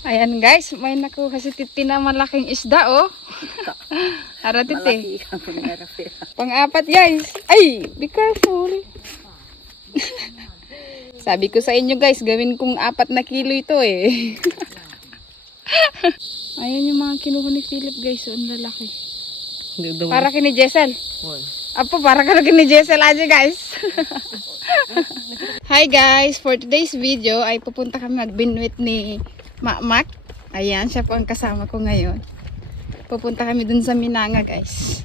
Ayan guys, may nakuha si Titi na malaking isda oh. Ara Titi. Pang-apat guys. Ay, be careful. Sabi ko sa inyo guys, gawin kong 4 na kilo ito eh. Ayan yung mga kinuha ni Philip guys, ang lalaki. Para kini Jessel. Apo, para ka kini Jessel aja guys. Hi guys, for today's video ay pupunta kami magbinwit ni Makmak. Ayan, siya po ang kasama ko ngayon. Pupunta kami dun sa Minanga guys.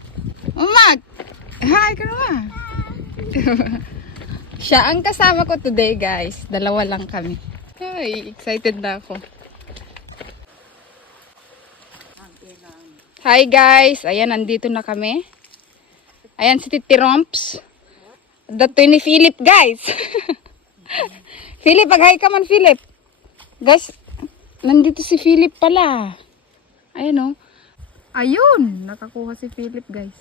Mak! Hi, ka naman. Siya ang kasama ko today guys. Dalawa lang kami. Ay, excited na ako. Hi guys, ayan, nandito na kami. Ayan si Titi Romps. Dato ni Philip guys. Philip, mag-hi ka man Philip. Guys, nandito si Philip pala. Ayan o. Ayun, nakakuha si Philip guys.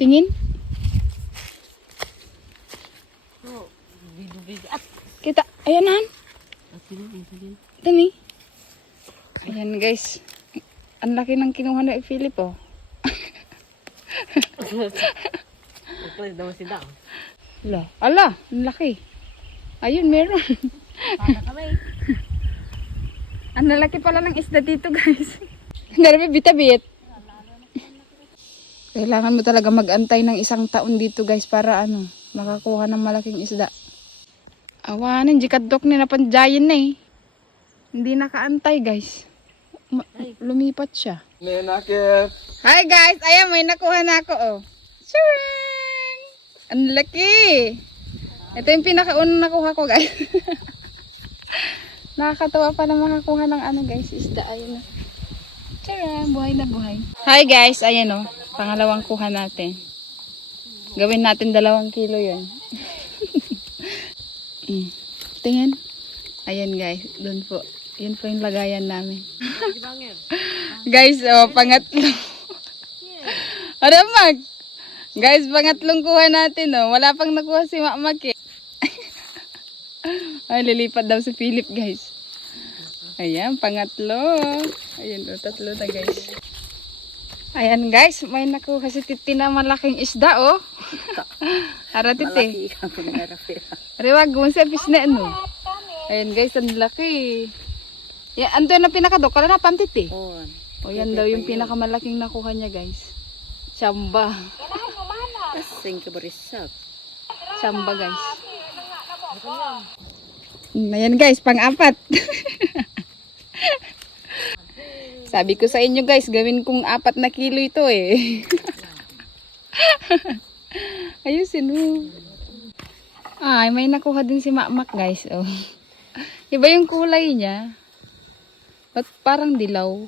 Tingin. Kita, ayan han. Tani. Ayan guys. Ang laki ng kinuha ni Philip oh. Ala, ang laki. Ayun, meron. Ang lalaki pala ng isda dito guys. Narami bitabit. Kailangan mo talaga mag-antay ng 1 taon dito guys para makakuha ng malaking isda. Awanan, jikadok ni napanjayin na eh. Hindi nakaantay guys. Lumipat siya. Hi guys, ayan may nakuha na ako oh. Charan! Ang laki. Ito yung pinakaunang nakuha ko guys. Nakakatawa pa na makakuha ng guys, isda. Ayun na. Tara, buhay na buhay. Hi guys, ayan o. Pangalawang kuha natin. Gawin natin 2 kilo yun. Tingin. Ayan guys, doon po. Yun po yung lagayan namin. Guys, pangatlo. Mag. Guys, pangatlong kuha natin oh. Wala pang nakuha si Makmak eh. Ay, lilipad daw si Philip guys. Ayan, pangatlo. Ayan, 3 na guys. Ayan guys, may nakuha si Titi na malaking isda oh. Ara Titi. Rewag, sa pisne no. Ayan guys, ang laki. Yan, ando na pinakadok. Kala na pan Titi. O yan daw yung pinakamalaking nakuha niya guys. Chamba. Chamba guys. Ayan guys, pang-4. Sabi ko sa inyo guys, gawin kong 4 na kilo ito eh. Ayusin mo. Ay, may nakuha din si Makmak guys. Oh. Iba yung kulay niya. Ba't parang dilaw?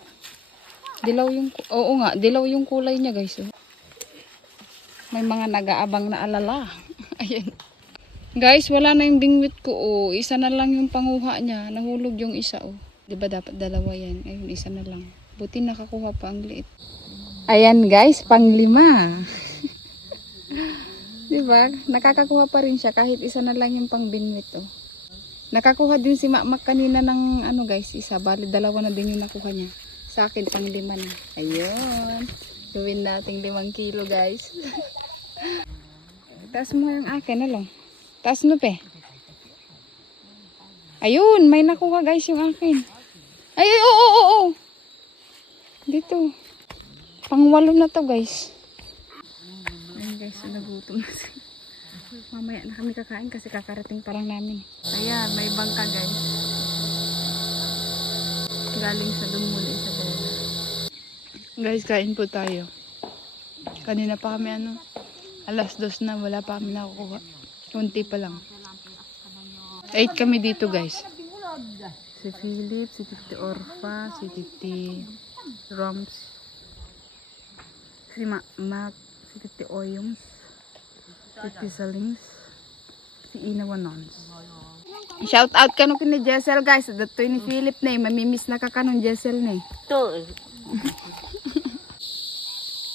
Dilaw yung, oo nga, dilaw yung kulay niya guys. Oh. May mga nag-aabang na alala. Ayan. Guys, wala na yung bingwit ko oh. Isa na lang yung panguha niya. Nahulog yung isa oh. Diba dapat 2 yan? Ayun, isa na lang. Buti nakakuha pa ang liit. Ayan guys, pang-5. Diba? Nakakakuha pa rin siya kahit isa na lang yung pang-bingwit oh. Nakakuha din si Makmak kanina ng guys, isa. Bali 2 na din yung nakuha niya. Sa akin, pang-5 na. Ayun. Gawin natin 5 kilo guys. Taas mo yung akin na lang. Taas mo pe. Ayun, may nakuha guys yung akin. Ay, oo. Dito. Pang-8 na to guys. Ayun guys, nagutom na sila. Mamaya na kami kakain kasi kakarating pa lang namin. Ayan, may bangka guys. Galing sa Dumul, Isabela. Guys, kain po tayo. Kanina pa kami 2:00 na, wala pa kami nakukuha. Kunti pa lang. 8 kami dito guys. Si Philip, si Titi Orfa, si Titi Romps, si Makmak, si Titi Oyongs, si Titi Salings, si Inawanons. Shout out ka nung kini Jessel guys. Dato ni Philip na mamimiss na ka kanong Jessel na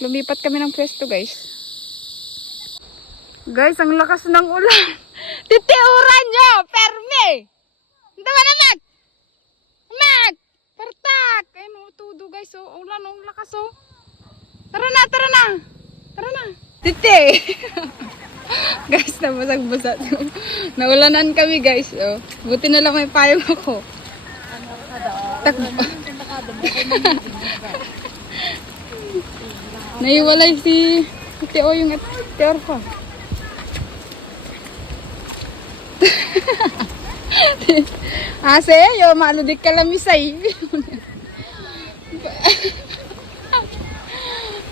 Lumipat kami ng pwesto guys. Guys, ang lakas ng ulan. Titiuran nyo! Perme! Hindi ba na Mag? guys. Oh, ulan, oh, lakas oh. Tara na, tara na. Tara na. Tite. Guys, nabasag-basag. Naulanan kami guys. Oh. Buti na lang may payong ako. Takbo. Naiwalay si Teo yung Ate Orfa. Ase, yo maludik ka lamisay.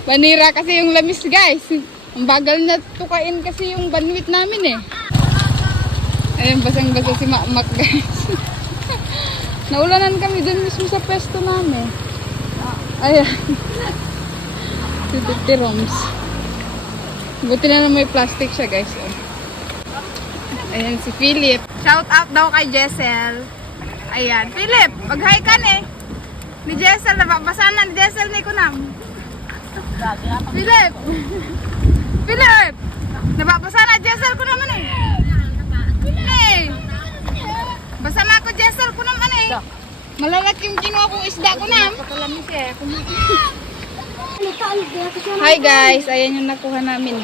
Panira kasi yung lamis guys. Ang bagal na tukain kasi yung banwit namin eh. Ayun, basang-basa si Makmak guys. Naulanan kami dun mismo sa pwesto namin. Ayan. Si Titi Roms. Buti na lang may plastic siya guys. Ayan si Philip. Shout out daw kay Jessel. Ayan. Philip, mag-hi ka eh. Ni Jessel, nababasa na ni Jessel ni Kunam. Philip! Philip! Nababasa na Jessel ko naman eh. Eh! Basa na ako Jessel ko naman eh. Malalaki yung kinuha kong isda ko na. Hi guys, ayan yung nakuha namin.